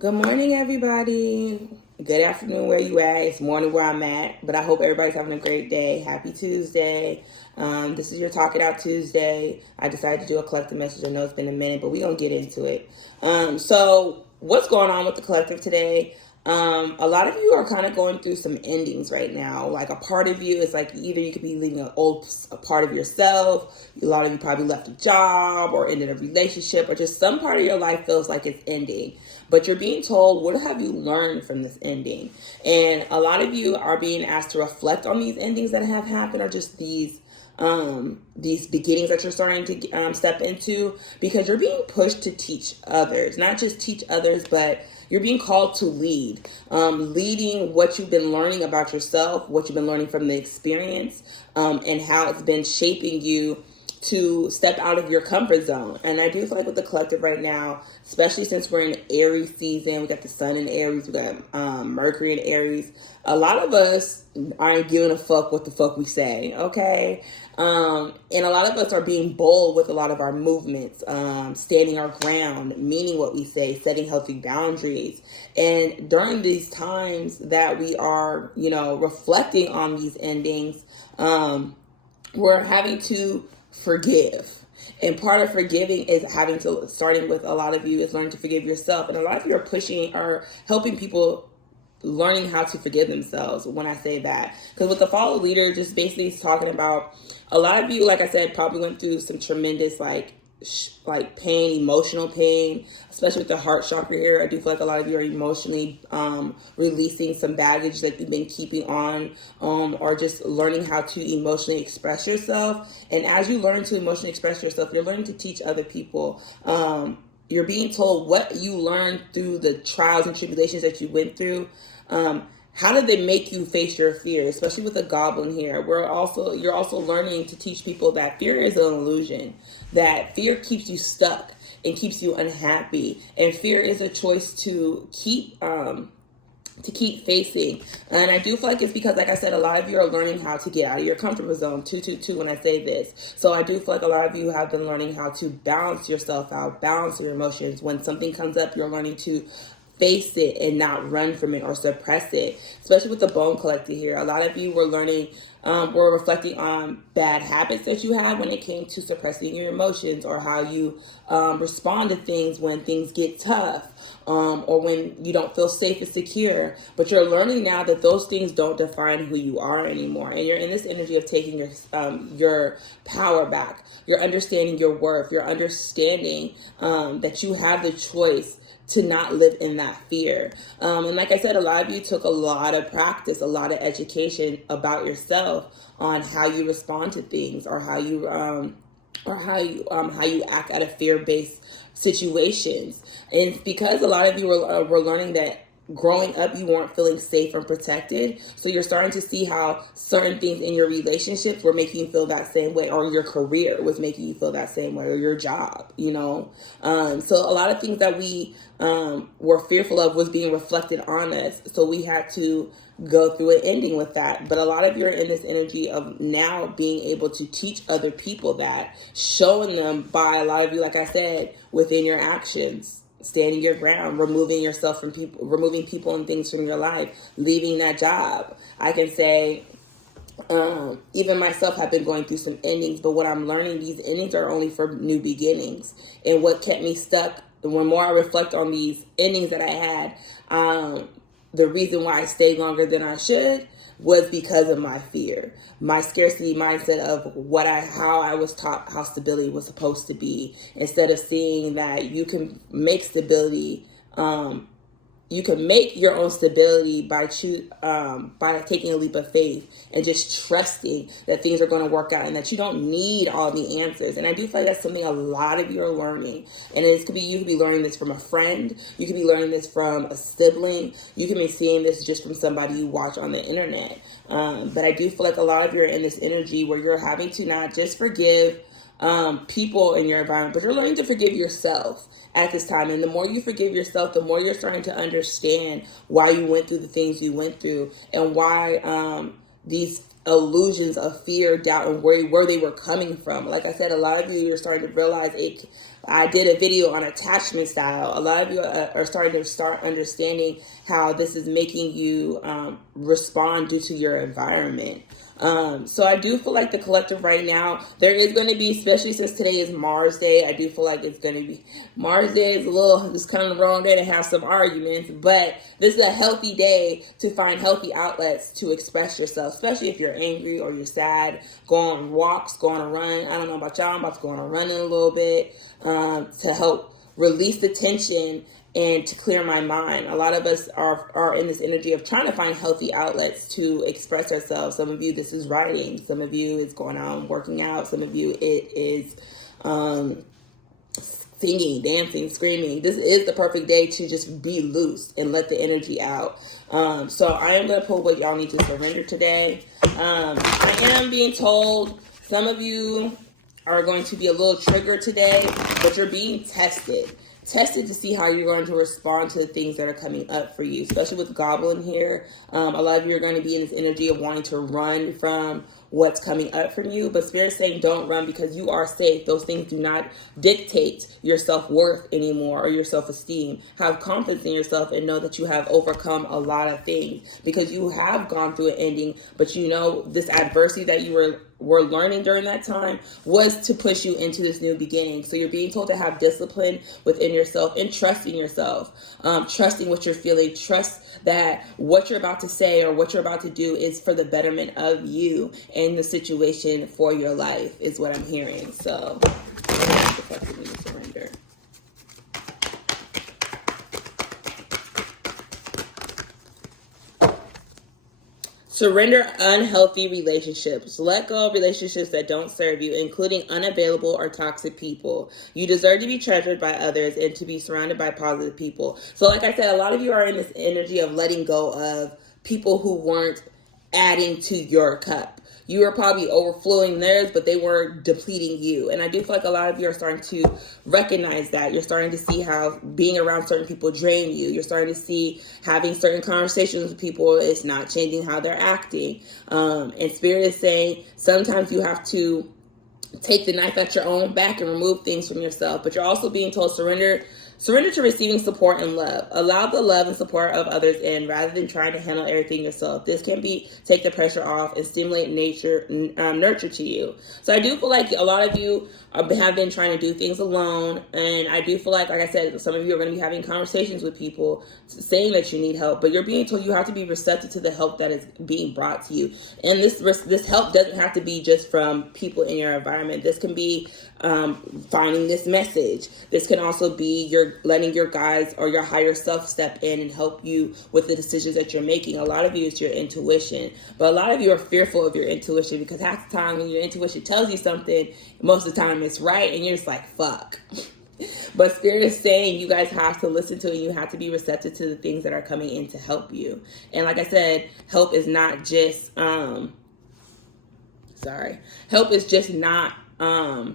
Good morning, everybody. Good afternoon, where you at? It's morning where I'm at, but I hope everybody's having a great day. Happy Tuesday. This is your Talk It Out Tuesday. I decided to do a collective message. I know it's been a minute, but we're going to get into it. So what's going on with the collective today? A lot of you are kind of going through some endings right now. Like a part of you is like either you could be leaving a part of yourself. A lot of you probably left a job or ended a relationship, or just some part of your life feels like it's ending. But you're being told, what have you learned from this ending? And a lot of you are being asked to reflect on these endings that have happened, or just these beginnings that you're starting to step into, because you're being pushed to teach others. Not just teach others, but you're being called to lead, leading what you've been learning about yourself, what you've been learning from the experience, and how it's been shaping you to step out of your comfort zone. And I do feel like with the collective right now, especially since we're in Aries season, we got the sun in Aries, we got Mercury in Aries. A lot of us aren't giving a fuck what the fuck we say, okay? And a lot of us are being bold with a lot of our movements, standing our ground, meaning what we say, setting healthy boundaries. And during these times that we are, reflecting on these endings, we're having to forgive. And part of forgiving is starting with a lot of you is learning to forgive yourself. And a lot of you are helping people learning how to forgive themselves when I say that. Because with the follow leader, just basically is talking about a lot of you, like I said, probably went through some tremendous like pain, emotional pain, especially with the heart chakra here. I do feel like a lot of you are emotionally releasing some baggage that you've been keeping on, or just learning how to emotionally express yourself. And as you learn to emotionally express yourself, you're learning to teach other people. You're being told what you learned through the trials and tribulations that you went through. How did they make you face your fear? Especially with the goblin here, you're also learning to teach people that fear is an illusion, that fear keeps you stuck and keeps you unhappy, and fear is a choice to keep facing. And I do feel like it's because, like I said, a lot of you are learning how to get out of your comfort zone. 222 when I say this. So I do feel like a lot of you have been learning how to balance yourself out, balance your emotions. When something comes up, you're learning to face it and not run from it or suppress it. Especially with the bone collector here, a lot of you were learning, were reflecting on bad habits that you had when it came to suppressing your emotions, or how you respond to things when things get tough, or when you don't feel safe and secure. But you're learning now that those things don't define who you are anymore, and you're in this energy of taking your power back. You're understanding your worth. You're understanding that you have the choice to not live in that fear. And like I said, a lot of you took a lot of practice, a lot of education about yourself on how you respond to things, or how you act out of fear-based situations. And because a lot of you were learning that growing up you weren't feeling safe and protected, so you're starting to see how certain things in your relationships were making you feel that same way, or your career was making you feel that same way, or your job, so a lot of things that we were fearful of was being reflected on us, so we had to go through an ending with that. But a lot of you are in this energy of now being able to teach other people that, showing them by a lot of you, like I said, within your actions, standing your ground, removing yourself from people, removing people and things from your life, leaving that job. I can say, even myself have been going through some endings, but what I'm learning, these endings are only for new beginnings. And what kept me stuck, the more I reflect on these endings that I had, the reason why I stayed longer than I should was because of my fear, my scarcity mindset of how I was taught how stability was supposed to be, instead of seeing that you can make stability, you can make your own stability by taking a leap of faith and just trusting that things are going to work out, and that you don't need all the answers. And I do feel like that's something a lot of you are learning. And you could be learning this from a friend. You could be learning this from a sibling. You can be seeing this just from somebody you watch on the internet. But I do feel like a lot of you are in this energy where you're having to not just forgive people in your environment, but you're learning to forgive yourself at this time. And the more you forgive yourself, the more you're starting to understand why you went through the things you went through, and why these illusions of fear, doubt, and where they were coming from. Like I said, a lot of you are starting to realize it. I did a video on attachment style. A lot of you are starting to understanding how this is making you respond due to your environment. So I do feel like the collective right now, there is going to be, especially since today is Mars Day, I do feel like it's going to be, Mars Day is it's kind of the wrong day to have some arguments, but this is a healthy day to find healthy outlets to express yourself, especially if you're angry or you're sad. Go on walks, go on a run. I don't know about y'all, I'm about to go on a run in a little bit to help release the tension and to clear my mind. A lot of us are in this energy of trying to find healthy outlets to express ourselves. Some of you, this is writing. Some of you, it's going out and working out. Some of you, it is singing, dancing, screaming. This is the perfect day to just be loose and let the energy out. So I am going to pull what y'all need to surrender today. I am being told some of you are going to be a little triggered today, but you're being tested to see how you're going to respond to the things that are coming up for you, especially with Goblin here. A lot of you are going to be in this energy of wanting to run from what's coming up from you, but Spirit's saying don't run because you are safe. Those things do not dictate your self-worth anymore or your self-esteem. Have confidence in yourself and know that you have overcome a lot of things because you have gone through an ending, but you know this adversity that you were learning during that time was to push you into this new beginning. So you're being told to have discipline within yourself and trusting yourself, trusting what you're feeling, trust that what you're about to say or what you're about to do is for the betterment of you and the situation for your life is what I'm hearing. So surrender. Surrender unhealthy relationships. Let go of relationships that don't serve you, including unavailable or toxic people. You deserve to be treasured by others and to be surrounded by positive people. So like I said, a lot of you are in this energy of letting go of people who weren't adding to your cup. You were probably overflowing theirs, but they were depleting you. And I do feel like a lot of you are starting to recognize that. You're starting to see how being around certain people drain you. You're starting to see having certain conversations with people is not changing how they're acting. And Spirit is saying sometimes you have to take the knife at your own back and remove things from yourself. But you're also being told surrender to receiving support and love. Allow the love and support of others in rather than trying to handle everything yourself. This can take the pressure off and stimulate nurture to you. So I do feel like a lot of you have been trying to do things alone. And I do feel like I said, some of you are going to be having conversations with people saying that you need help, but you're being told you have to be receptive to the help that is being brought to you. And this help doesn't have to be just from people in your environment. This can be finding this message. This can also be you're letting your guides or your higher self step in and help you with the decisions that you're making. A lot of you is your intuition, but a lot of you are fearful of your intuition because half the time when your intuition tells you something, most of the time it's right and you're just like, fuck. But Spirit is saying you guys have to listen to it. You have to be receptive to the things that are coming in to help you. And like I said, help is not just help is just not from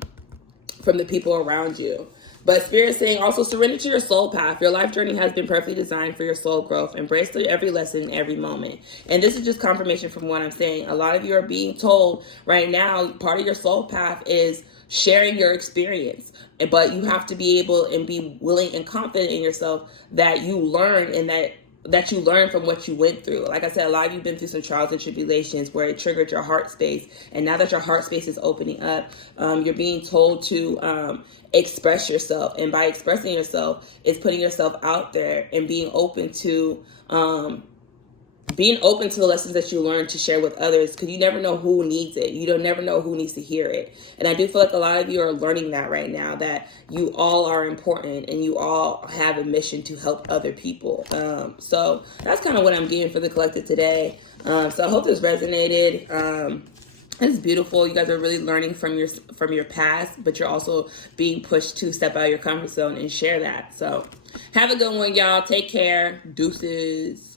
the people around you. But Spirit is saying also surrender to your soul path. Your life journey has been perfectly designed for your soul growth. Embrace every lesson, every moment. And this is just confirmation from what I'm saying. A lot of you are being told right now, part of your soul path is sharing your experience. But you have to be able and be willing and confident in yourself that you learn and that you learn from what you went through. Like I said, a lot of you have been through some trials and tribulations where it triggered your heart space. And now that your heart space is opening up, you're being told to express yourself. And by expressing yourself, it's putting yourself out there and being open to the lessons that you learn to share with others, because you never know who needs it. You don't never know who needs to hear it. And I do feel like a lot of you are learning that right now, that you all are important and you all have a mission to help other people. So that's kind of what I'm getting for the collective today. So I hope this resonated. It's beautiful. You guys are really learning from your past, but you're also being pushed to step out of your comfort zone and share that. So have a good one, y'all. Take care. Deuces.